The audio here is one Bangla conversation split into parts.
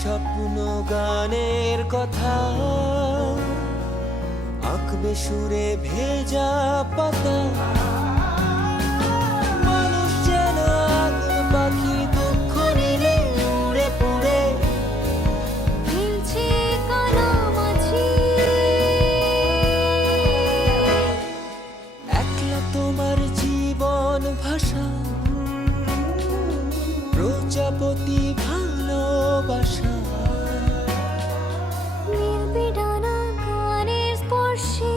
স্বপ্ন গানের কথা আঁকবে সুরে ভেজা পাতা। মানুষ যেন আগুন পাখি, দুঃখ নিলে উড়ে পুড়ে খেলছে কানামাছি। একলা তোমার জীবন ভাষা, প্রজাপতি ভালোবাসা। মিলবে ডানা গানের স্পর্শে,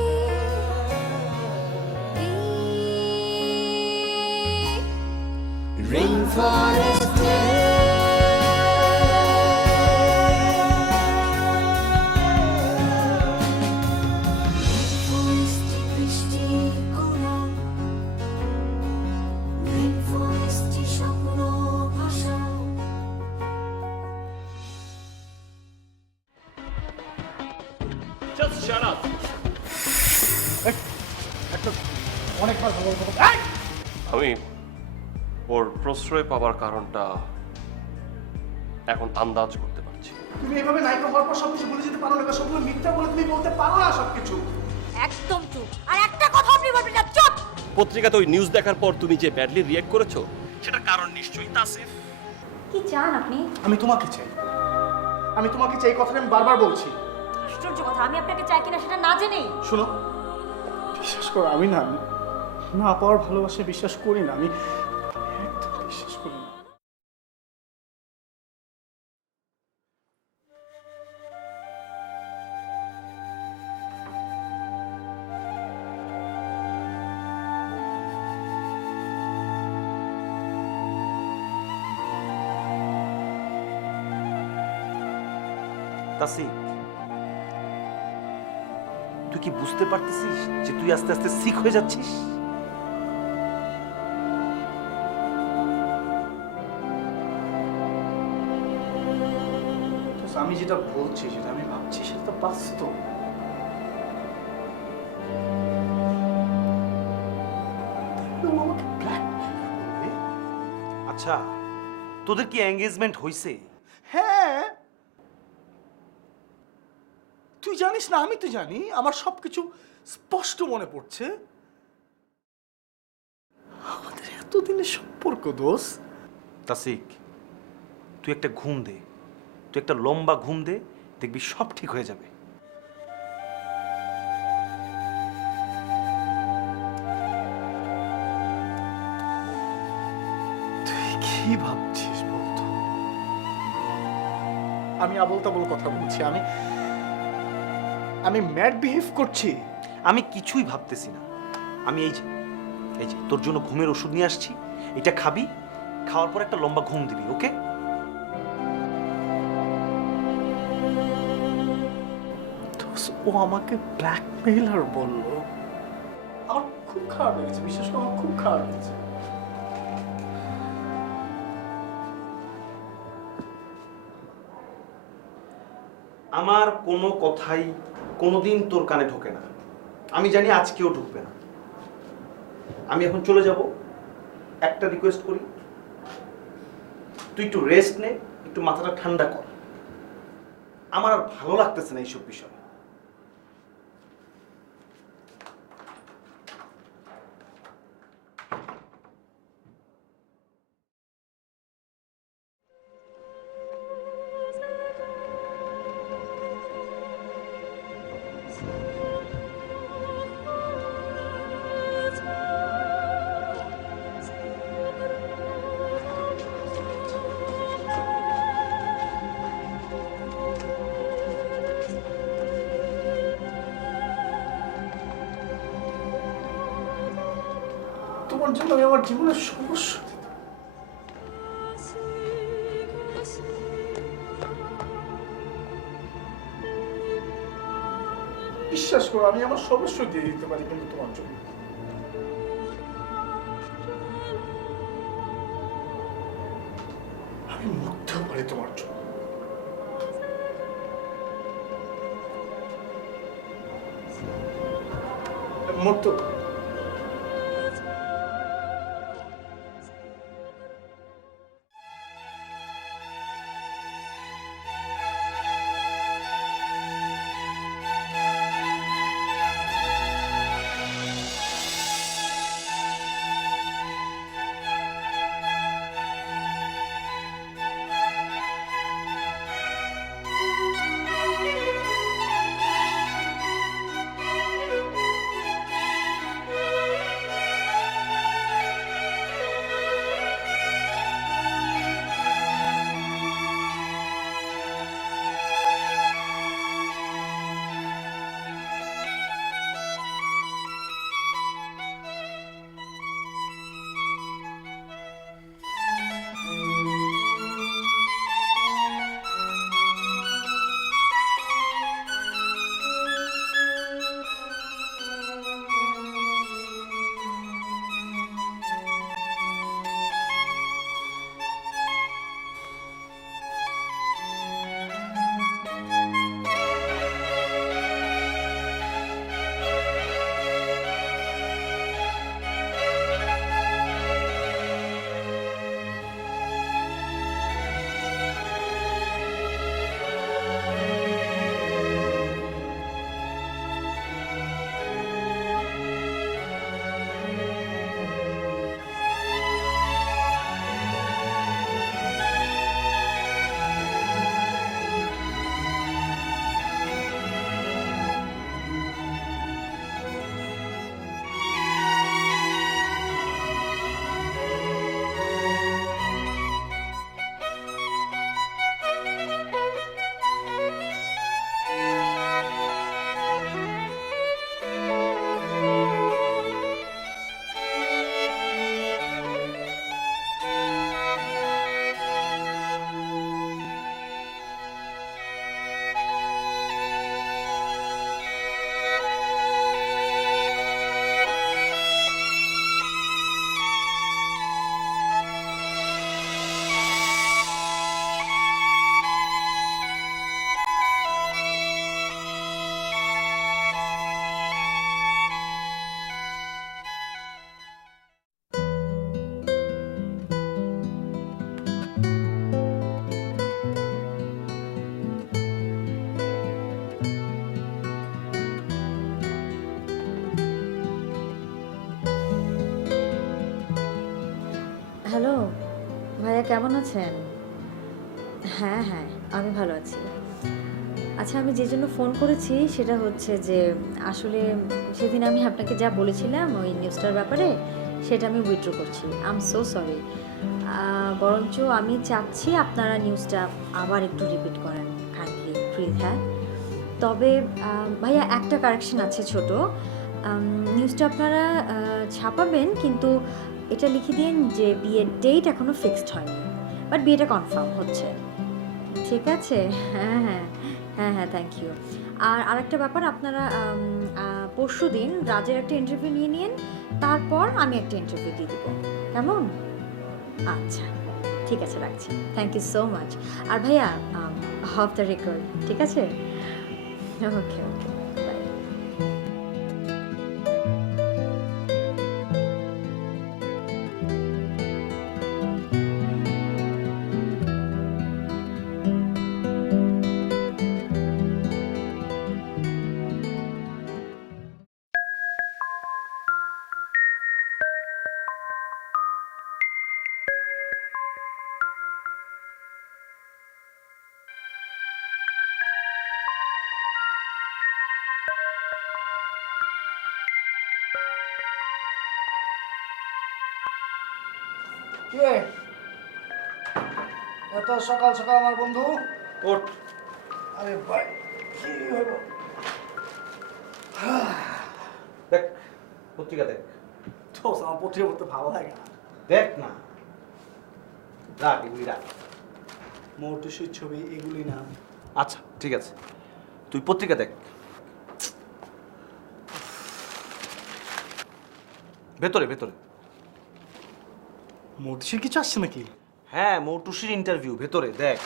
রেইনফরেস্টে বৃষ্টি কোনা, রেইনফরেস্টে স্বপ্ন ভাষা। Just shut up. আমি ওর প্রশ্রয় পাওয়ার কারণটা এখন আন্দাজ করতে পারছি। তুমি এভাবে নায়িকা হওয়ার পর সবকিছু বলে যেতে পারো না, সবগুলো মিথ্যা বলে তুমি বলতে পারো না সবকিছু। একদম চুপ, আর একটা কথা আপনি বলবেন না, চুপ। পত্রিকাতে ওই নিউজ দেখার পর তুমি যে ব্যাডলি রিঅ্যাক্ট করেছো, সেটার কারণ নিশ্চয়ই তাসিফ। কি চান আপনি? আমি তোমাকে চাই, আমি তোমাকে চাই, কথাটা আমি বারবার বলছি। আশ্চর্য কথা, আমি আপনাকে চাই কিনা সেটা না জেনেই। শোনো, বিশ্বাস করো, আমি না না পাওয়ার ভালোবাসায় বিশ্বাস করি না, আমি একদম বিশ্বাস করি না। তাসিফ, তুই কি বুঝতে পারতেছিস যে তুই আস্তে আস্তে শিখ হয়ে যাচ্ছিস? আমি যেটা বলছি, যেটা আমি ভাবছি, সেটা তো বাস্তব। ও আমাকে blackmail করবে? আচ্ছা, তোদের কি এঙ্গেজমেন্ট হইছে? হ্যাঁ, তুই জানিস না, আমি তো জানি, আমার সবকিছু স্পষ্ট মনে পড়ছে। আমাদের এতদিনের সম্পর্ক, দোষ। তাসিক, তুই একটা ঘুম দে, তুই একটা লম্বা ঘুম দে, দেখবি সব ঠিক হয়ে যাবে। তুই কি ভাবছিস বলতো? আমি আবল তাবল কথা বলছি, আমি ম্যাড বিহেভ করছি। আমি কিছুই ভাবতেছি না। আমি এই যে তোর জন্য ঘুমের ওষুধ নিয়ে আসছি, এটা খাবি, খাওয়ার পর একটা লম্বা ঘুম দিবি, ওকে? ও আমাকে ব্ল্যাকমেইলার বললো, আমার খুব খারাপ লেগেছে, বিশেষ করে আমার খুব খারাপ লেগেছে। আমার কোনো কথাই কোনোদিন তোর কানে ঢোকে না। আমি জানি আজকেও ঢুকবে না। আমি এখন চলে যাব। একটা রিকোয়েস্ট করি, তুই একটু রেস্ট নে, একটু মাথাটা ঠান্ডা কর। আমার আর ভালো লাগতেছে না এইসব বিষয়। তোমার জন্য আমি আমার জীবনের সমস্যা, বিশ্বাস করো, আমি আমার সর্বস্ব দিয়ে দিতে পারি, কিন্তু তোমার জন্য আমি মরতেও পারি তোমার জন্য। মরতেও পারি। হ্যালো ভাইয়া, কেমন আছেন? হ্যাঁ হ্যাঁ, আমি ভালো আছি। আচ্ছা, আমি যে জন্য ফোন করেছি সেটা হচ্ছে যে আসলে সেদিন আমি আপনাকে যা বলেছিলাম ওই নিউজটার ব্যাপারে, সেটা আমি উইথড্র করছি। I am so sorry. বরঞ্চ আমি চাচ্ছি আপনারা নিউজটা আবার একটু রিপিট করেন কাইন্ডলি, প্লিজ। হ্যাঁ, তবে ভাইয়া একটা কারেকশন আছে ছোট। নিউজটা আপনারা ছাপাবেন, কিন্তু এটা লিখে দিন যে বিয়ের ডেট এখনও ফিক্সড হয়নি, বাট বিয়েটা কনফার্ম হচ্ছে। ঠিক আছে? হ্যাঁ হ্যাঁ হ্যাঁ হ্যাঁ, থ্যাংক ইউ। আর আরেকটা ব্যাপার, আপনারা পরশু দিন রাজের একটা ইন্টারভিউ নিয়ে নিন, তারপর আমি একটা ইন্টারভিউ দিয়ে দেবো, কেমন? আচ্ছা ঠিক আছে, রাখছি। Thank you so much. আর ভাইয়া, অফ দ্য রেকর্ড, ঠিক আছে? ওকে ওকে, বাই। কে এত সকাল সকাল আমার বন্ধু? ওঠ। আরে ভাই, কি হলো? দেখ পত্রিকা দেখ। দোস্ত, আমার পত্রিকা পড়তে ভালো লাগে না। দেখ না, রাখ এগুলি রাখ। মৌটুসির ছবি এগুলি না। আচ্ছা ঠিক আছে, তুই পত্রিকা দেখ। ভেতরে ভেতরে। মৌটুসির কিছু আসছে নাকি? হ্যাঁ, মৌটুসির ইন্টারভিউ, ভেতরে দেখ।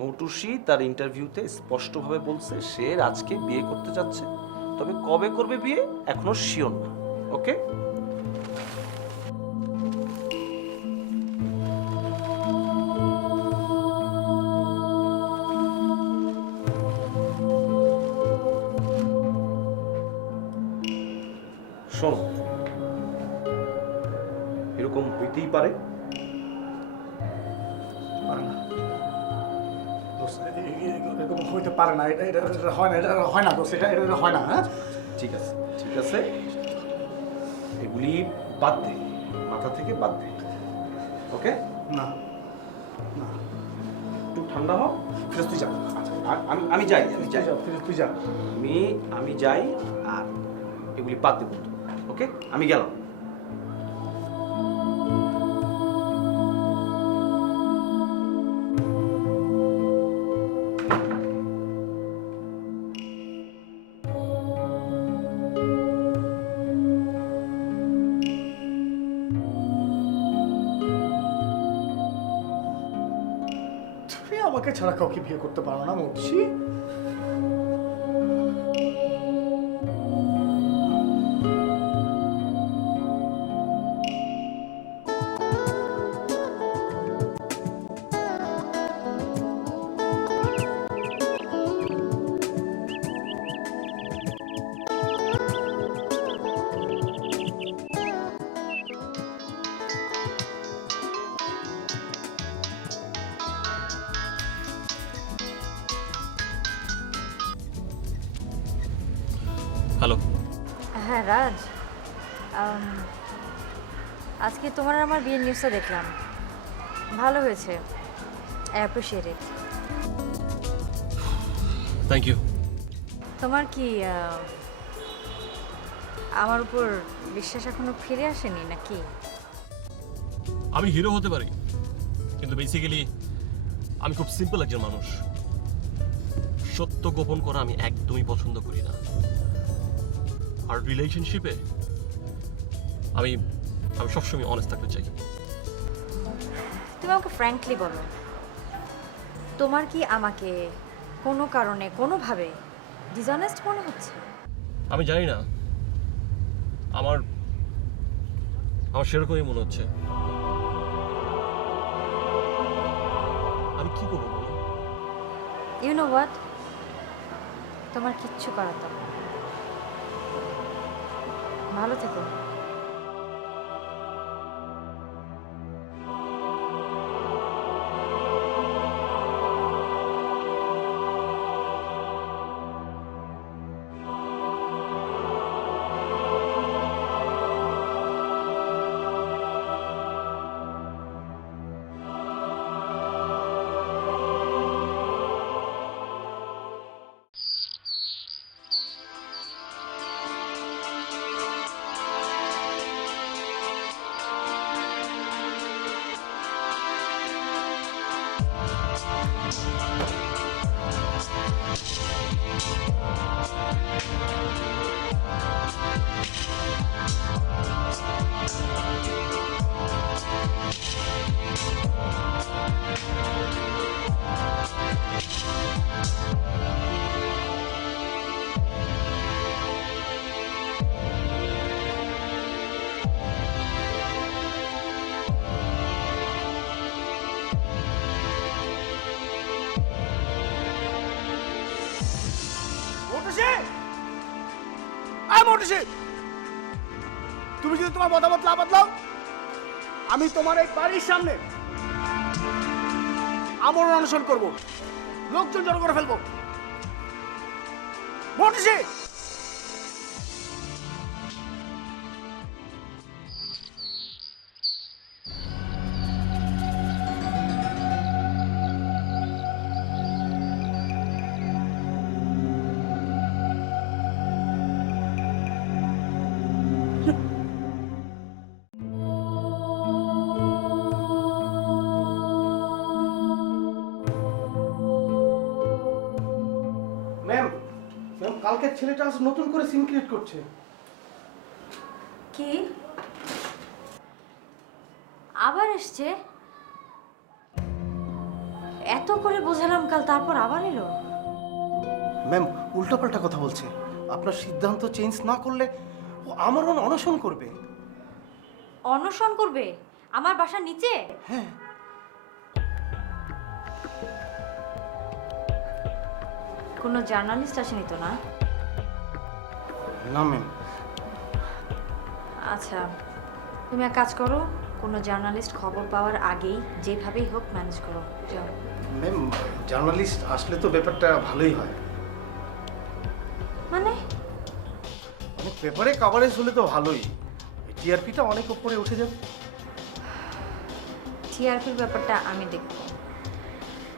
মৌটুসি তার ইন্টারভিউতে স্পষ্টভাবে বলছে সে রাজকে বিয়ে করতে যাচ্ছে, তবে কবে করবে বিয়ে এখনো শিওর না। ওকে? শোনো, এরকম হইতেই পারে। পারে না দোস্ত, এরকম হইতে পারে না। এটা এটা এটা হয় না, এটা হয় না দোস্ত, এটা এটা হয় না। হ্যাঁ, ঠিক আছে ঠিক আছে, এগুলি বাদ দে, মাথা থেকে বাদ দে। ওকে? না না, একটু ঠান্ডা হও। ফিরোজ তুই যা। আচ্ছা, আমি যাই, আমি যাই, ফিরোজ তুই যা। আমি যাই, আর এগুলি বাদ দেবো। ওকে, আমি গেলাম। তুমি আমাকে ছাড়া কাউকে বিয়ে করতে পারো না মৌটুসি? হ্যালো। হ্যাঁ রাজ, আজকে তোমার আর আমার বিয়ের নিউজটা দেখলাম, ভালো হয়েছে। I appreciate it. Thank you. তোমার কি আমার উপর বিশ্বাস এখনো ফিরে আসেনি নাকি? আমি হিরো হতে পারি, কিন্তু বেসিক্যালি আমি খুব সিম্পল একজন মানুষ। সত্য গোপন করা আমি একদমই পছন্দ করি না। আর রিলেশনশিপে আমি আমি সবসময় অনেস্ট থাকতে চাই। তুমি আমাকে ফ্র্যাঙ্কলি বলো, তোমার কি আমাকে কোনো কারণে কোনোভাবে ডিসঅনেস্ট মনে হচ্ছে? আমি জানি না, আমার সেরকমই মনে হচ্ছে। আমি কি করবো বলো? ইউ নো হোয়াট, তোমার কিচ্ছু করার দরকার নেই। ভালো থেকো। তুমি যদি তোমার মতামত না বদলাও, আমি তোমার এই বাড়ির সামনে আমরণ অনশন করবো, লোকজন জড়ো করে ফেলবো। মোটরসি ম্যাম, ম্যাম কালকের ছেলেটা আজ নতুন করে সিম ক্রিয়েট করছে। কি আবার এসছে? এত করে বোঝালাম কাল, তারপর আবার এলো? ম্যাম উল্টোপাল্টা কথা বলছে। আপনার সিদ্ধান্ত চেঞ্জ না করলে ও আমরণ অনশন করবে। অনশন করবে আমার বাসার নিচে? হ্যাঁ। কোনো জার্নালিস্ট আসেনি তো না? না ম্যাম। আচ্ছা, তুমি এক কাজ করো, কোনো জার্নালিস্ট খবর পাওয়ার আগেই যেভাবেই হোক ম্যানেজ করো, যাও। ম্যাম জার্নালিস্ট আসলে তো ব্যাপারটা ভালোই হয়। মানে অনেক পেপারে কভারেজ হলে তো ভালোই, টিআরপিটা অনেক উপরে উঠে যাবে। টিআরপির ব্যাপারটা আমি দেখব,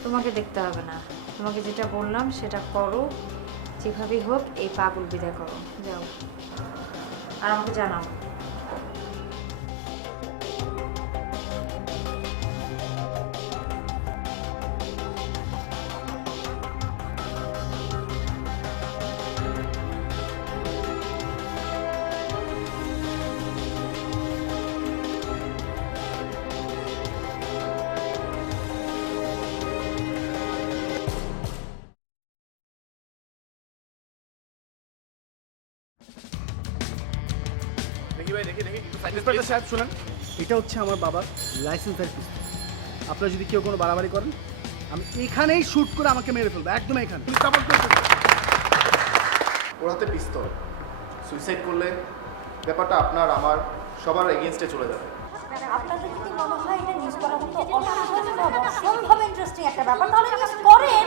তোমাকে দেখতে হবে না। তোমাকে যেটা বললাম সেটা করো, যেভাবেই হোক এই পাগল বিদায় করো, যাও। আর আমাকে জানাও। ইন্সপেক্টর সাহেব শুনেন, এটা হচ্ছে আমার বাবার লাইসেন্সের পিস্তল। আপনারা যদি কেউ কোনো বাড়াবাড়ি করেন, আমি এখানেই শুট করে আমাকে মেরে ফেলবো, একদম এখানে। ওর হাতে পিস্তল, সুইসাইড করলে ব্যাপারটা আপনার আমার সবার এগেনস্টে চলে যাবে। আপনাদের যদি মনে হয় এটা নিউজ করার মতো অসম্ভব ইন্টারেস্টিং একটা ব্যাপার, তাহলে নিউজ করেন।